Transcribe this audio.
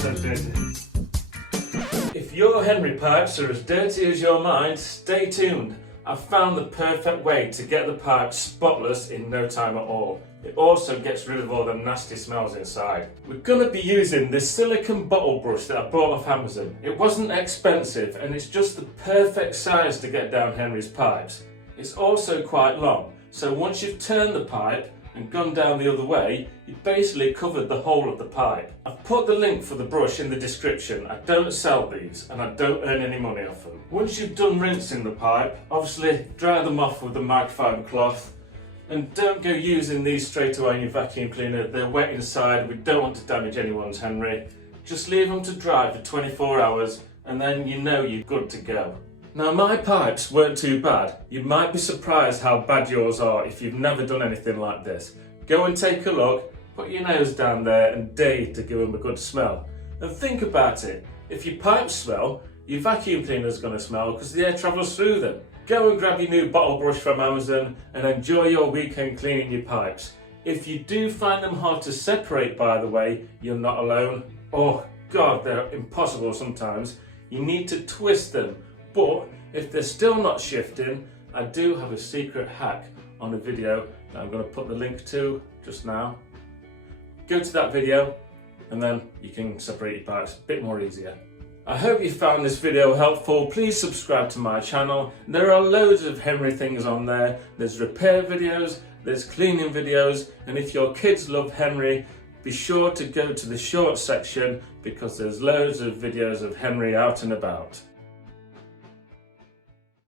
so dirty. If your Henry pipes are as dirty as your mind, stay tuned. I've found the perfect way to get the pipes spotless in no time at all. It also gets rid of all the nasty smells inside. We're going to be using this silicone bottle brush that I bought off Amazon. It wasn't expensive and it's just the perfect size to get down Henry's pipes. It's also quite long, so once you've turned the pipe and gone down the other way, you've basically covered the whole of the pipe. I've put the link for the brush in the description. I don't sell these and I don't earn any money off them. Once you've done rinsing the pipe, obviously dry them off with the microfiber cloth. And don't go using these straight away in your vacuum cleaner. They're wet inside. We don't want to damage anyone's Henry. Just leave them to dry for 24 hours and then you know you're good to go. Now my pipes weren't too bad. You might be surprised how bad yours are if you've never done anything like this. Go and take a look, put your nose down there and dare to give them a good smell. And think about it, if your pipes smell, your vacuum cleaner's going to smell because the air travels through them. Go and grab your new bottle brush from Amazon and enjoy your weekend cleaning your pipes. If you do find them hard to separate, by the way, you're not alone. Oh God, they're impossible sometimes. You need to twist them. But if they're still not shifting, I do have a secret hack on a video that I'm going to put the link to just now. Go to that video and then you can separate your pipes a bit more easier. I hope you found this video helpful. Please subscribe to my channel. There are loads of Henry things on there. There's repair videos, there's cleaning videos, and if your kids love Henry, be sure to go to the short section because there's loads of videos of Henry out and about.